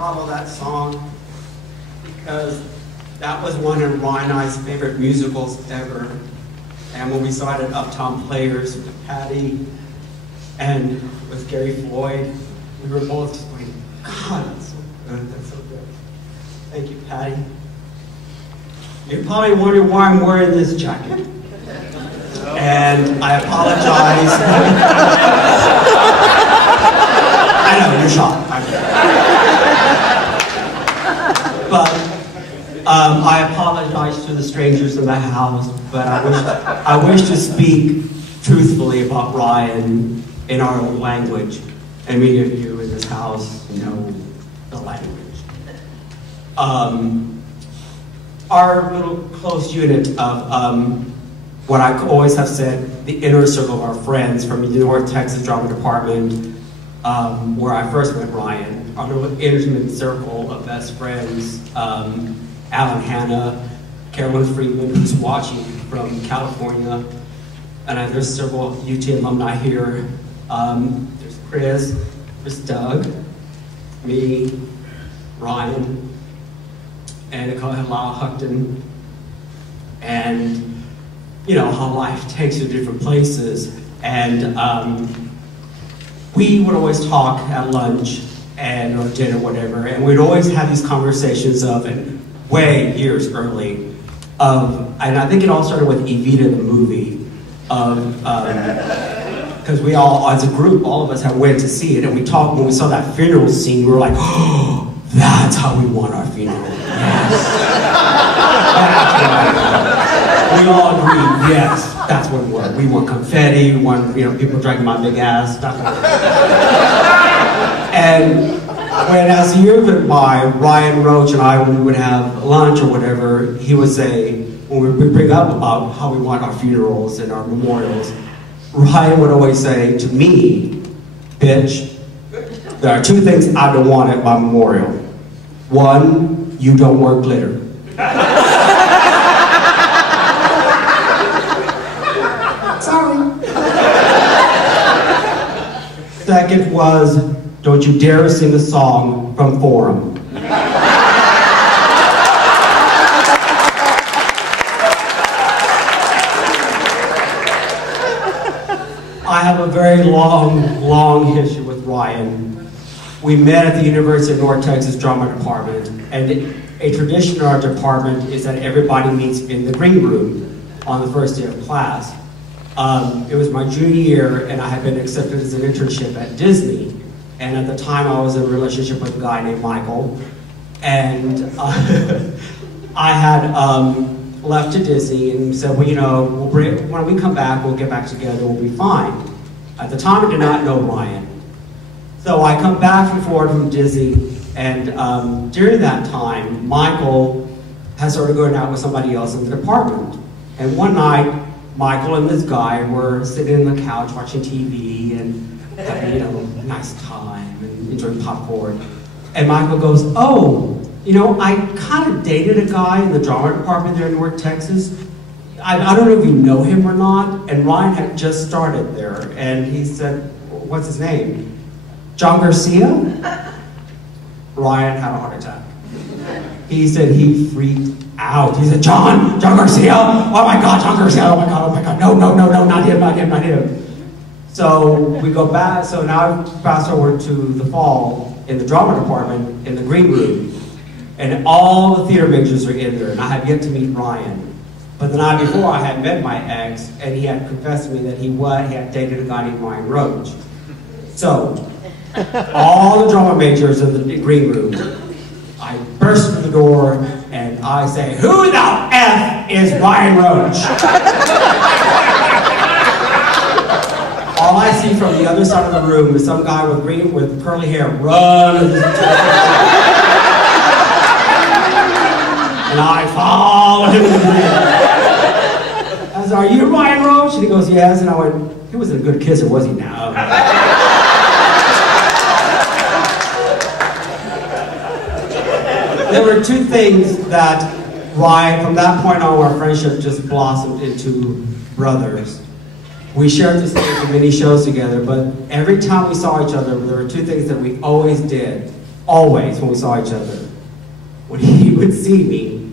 follow that song because that was one of Ryan and I's favorite musicals ever. And when we saw it at Uptown Players with Patty and with Gary Floyd, we were both just going, God, that's so good, that's so good. Thank you, Patty. You're probably wondering why I'm wearing this jacket. And I apologize. I know, you're shocked. But I apologize to the strangers in the house, but I wish to speak truthfully about Ryan in our own language. And many of you in this house know the language. Our little close unit of what I always have said, the inner circle of our friends from the North Texas Drama Department, where I first met Ryan, our little intimate circle of best friends, Alan Hanna, Carolyn Friedman, who's watching from California, and there's several UT alumni here. There's Chris Doug, me, Ryan, and Lau Huckton, and you know, how life takes you to different places. And we would always talk at lunch or dinner, whatever, and we'd always have these conversations of, and way years early, and I think it all started with Evita the movie, because we all, as a group, all of us had went to see it, and we talked, when we saw that funeral scene, we were like, oh, that's how we want our funeral, yes. We all agreed, yes, that's what we want. We want confetti, we want, you know, people dragging my big ass, stuff like that. And when, as the year went by, Ryan, Roach, and I, when we would have lunch or whatever, he would say, when we would bring up about how we want our funerals and our memorials, Ryan would always say to me, bitch, there are two things I don't want at my memorial. One, you don't wear glitter. Sorry. Second was, don't you dare sing a song from Forum. I have a very long history with Ryan. We met at the University of North Texas Drama Department, and a tradition in our department is that everybody meets in the green room on the first day of class. It was my junior year, and I had been accepted as an internship at Disney. And at the time, I was in a relationship with a guy named Michael. And I had left to Disney and said, well, you know, when we come back, we'll get back together, we'll be fine. At the time, I did not know Ryan. So I come back and forth from Disney, and during that time, Michael had started going out with somebody else in the department. And one night, Michael and this guy were sitting on the couch watching TV and having, you know, a nice time and enjoying popcorn. And Michael goes, oh, you know, I kind of dated a guy in the drama department there in North Texas. I don't know if you know him or not. And Ryan had just started there. And he said, what's his name? John Garcia? Ryan had a heart attack. He said he freaked out. He said, John Garcia? Oh my God, John Garcia, oh my God, no, not him. So we go back, so now fast forward to the fall in the drama department in the green room. And all the theater majors are in there, and I have yet to meet Ryan. But the night before, I had met my ex, and he had confessed to me that he had dated a guy named Ryan Roach. So, all the drama majors in the green room, I burst through the door, and I say, who the F is Ryan Roach? All I see from the other side of the room is some guy with curly hair run. And I follow him in the room. I said, are you Ryan Roach? And he goes, yes. And I went, he wasn't a good kisser, was he now? There were two things that Ryan, from that point on, our friendship just blossomed into brothers. We shared the stage in many shows together, but every time we saw each other, there were two things that we always did. always, when we saw each other, when he would see me,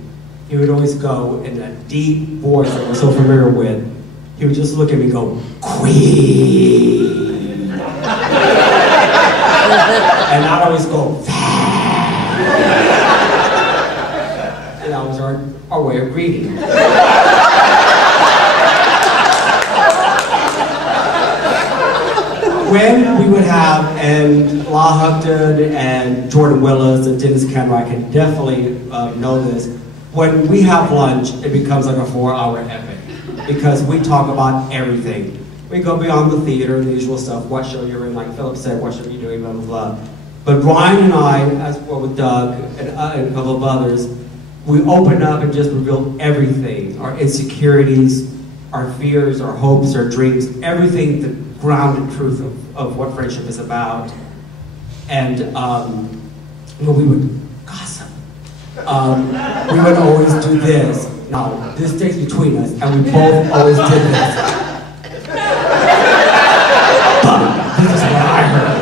he would always go in that deep voice that we're so familiar with. He would just look at me and go, "Queen." And I'd always go, and that was our way of greeting. When we would have, and La Houghton and Jordan Willis and Dennis Cameron, I can definitely know this, when we have lunch, it becomes like a 4-hour epic, because we talk about everything. We go beyond the theater, the usual stuff, what show you're in, like Philip said, what show you're doing, blah, blah, blah. But Ryan and I, as well with Doug and a couple of others, we open up and just reveal everything, our insecurities, our fears, our hopes, our dreams, everything, the grounded truth of what friendship is about. And we would gossip. We would always do this. Now, this stays between us, and we both always did this. But this is what I heard.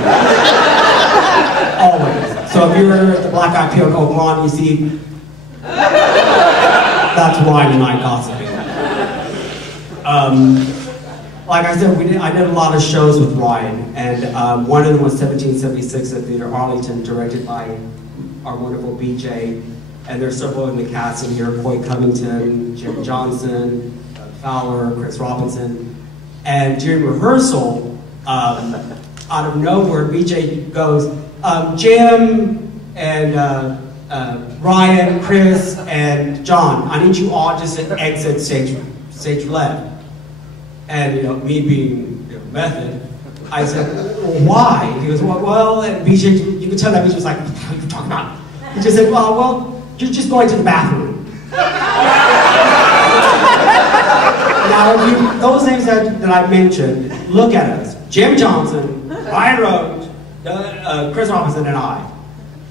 Always. So if you're at the Black Eyed Peas, go on, you see, that's Ryan and I gossiping. Like I said, I did a lot of shows with Ryan, and one of them was 1776 at Theater Arlington, directed by our wonderful BJ, and there's several in the cast in here, Coy Covington, Jim Johnson, Fowler, Chris Robinson, and during rehearsal, out of nowhere, BJ goes, Jim and Ryan, Chris, and John, I need you all just to exit stage left. And me being method, I said, "Well, why?" He goes, well, and BJ, you can tell that BJ was like, "What are you talking about?" He just said, well, you're just going to the bathroom. Now, those names that I mentioned, look at us. Jim Johnson, Ryan Roach, Chris Robinson, and I.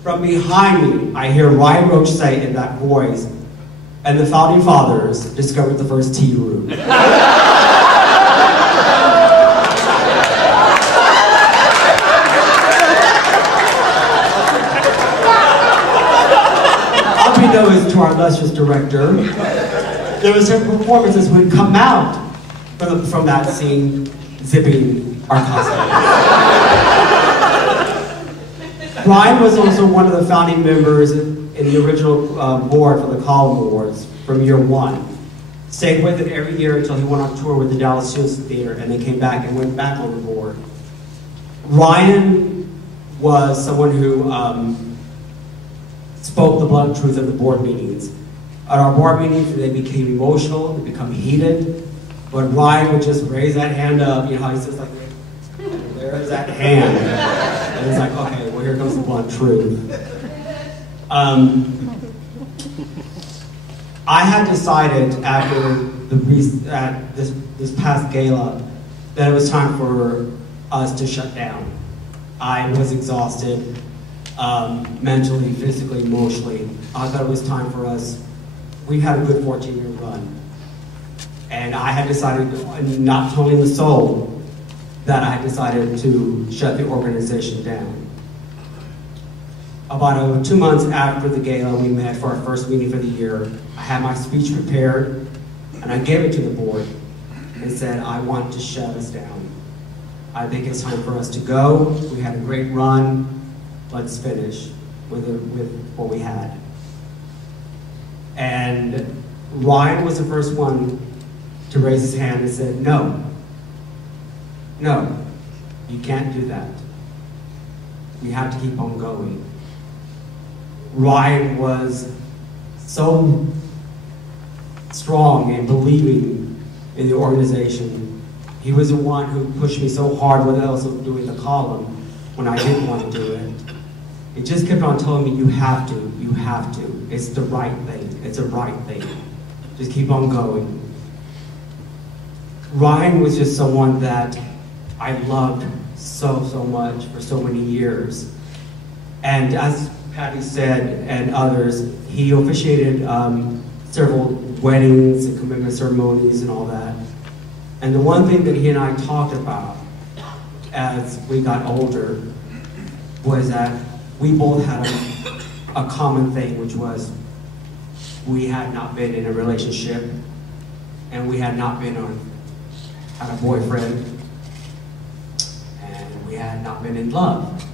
From behind me, I hear Ryan Roach say in that voice, "And the Founding Fathers discovered the first tea room." Unbeknownst to our illustrious director, there were certain performances would come out from that scene, zipping our costumes. Ryan was also one of the founding members in the original board for the Column Awards from year one. Stayed with it every year until he went on tour with the Dallas Hills Theater, and they came back and went back on the board. Ryan was someone who spoke the blunt truth at the board meetings. At our board meetings, they became emotional, they become heated, but Ryan would just raise that hand up, how he's just like, there's that hand. And it's like, okay, well, here comes the blunt truth. I had decided after this past gala that it was time for us to shut down. I was exhausted, mentally, physically, emotionally. I thought it was time for us. We've had a good 14-year run. And I had decided, not telling the soul, that I had decided to shut the organization down. About 2 months after the gala, we met for our first meeting for the year. I had my speech prepared, and I gave it to the board and said, I want to shut us down. I think it's time for us to go. We had a great run. Let's finish with what we had. And Ryan was the first one to raise his hand and said, no, you can't do that. We have to keep on going. Ryan was so strong in believing in the organization. He was the one who pushed me so hard when I was doing the column when I didn't want to do it. He just kept on telling me, you have to. It's the right thing. It's a right thing. Just keep on going. Ryan was just someone that I loved so much for so many years. And as Patty said, and others, he officiated several weddings and commitment ceremonies and all that. And the one thing that he and I talked about as we got older was that we both had a common thing, which was we had not been in a relationship, and we had not been had a boyfriend, and we had not been in love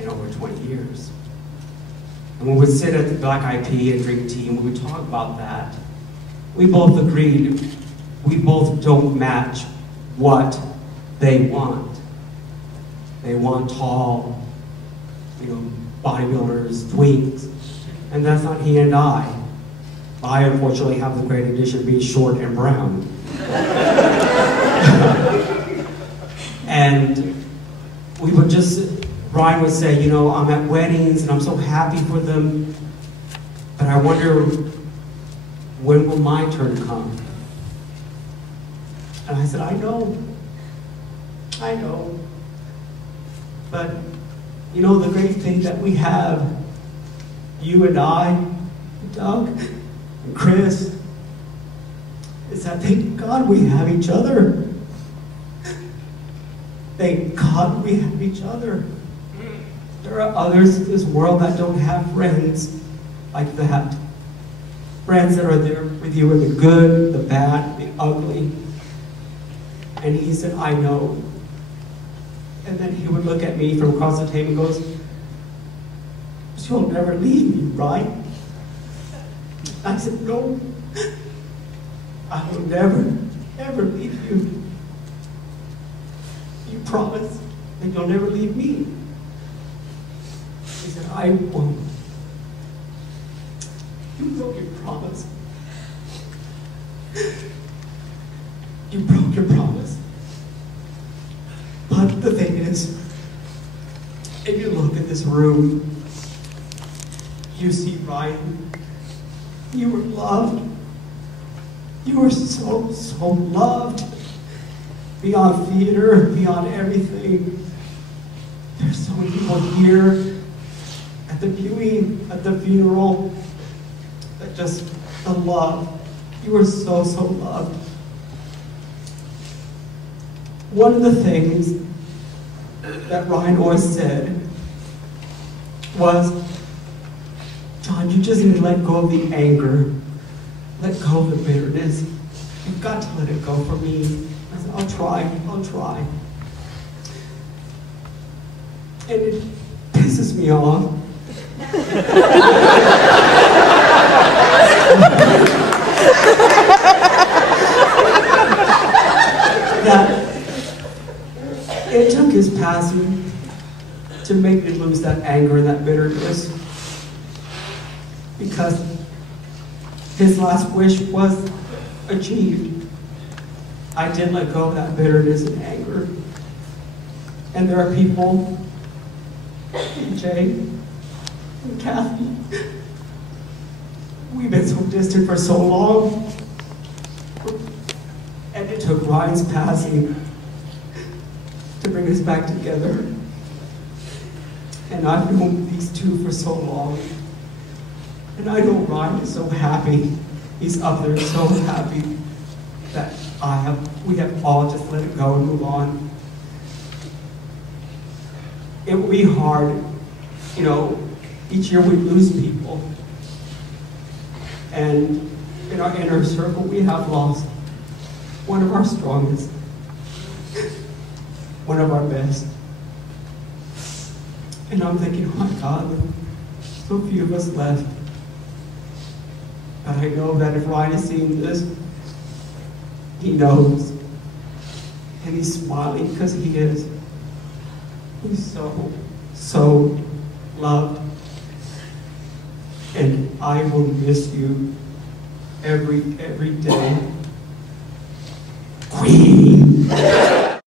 in over 20 years. And when we would sit at the Black Eyed Pea and drink tea, and we would talk about that, we both agreed we both don't match what they want. They want tall, bodybuilders, twinks, and that's not he and I. I unfortunately have the great addition of being short and brown. And we would Ryan would say, I'm at weddings and I'm so happy for them, but I wonder when will my turn come? And I said, I know. But the great thing that we have, you and I, Doug, and Chris, is that thank God we have each other. Thank God we have each other. There are others in this world that don't have friends like that. Friends that are there with you in the good, the bad, the ugly. And he said, I know. And then he would look at me from across the table and goes, you'll never leave me, right? I said, no. I will never, ever leave you. You promise that you'll never leave me. He said, I won't. You broke your promise. You broke your promise. But the thing is, if you look at this room, you see Ryan. You were loved. You were so, so loved. Beyond theater, beyond everything. There's so many people here at the viewing, at the funeral, that just, the love. You were so, so loved. One of the things that Ryan always said was, John, you just need to let go of the anger. Let go of the bitterness. You've got to let it go for me. I said, I'll try. And it pisses me off. That it took his passing to make me lose that anger and that bitterness. Because his last wish was achieved. I did let go of that bitterness and anger. And there are people, Jay and Kathy, we've been so distant for so long. And it took Ryan's passing to bring us back together. And I've known these two for so long. And I know Ryan is so happy. He's up there so happy that we have all just let it go and move on. It will be hard, each year we lose people. And in our inner circle, we have lost one of our strongest, one of our best. And I'm thinking, oh my God, so few of us left. But I know that if Ryan is seeing this, he knows. And he's smiling because he is. He's so, so loved. And I will miss you every day. Queen!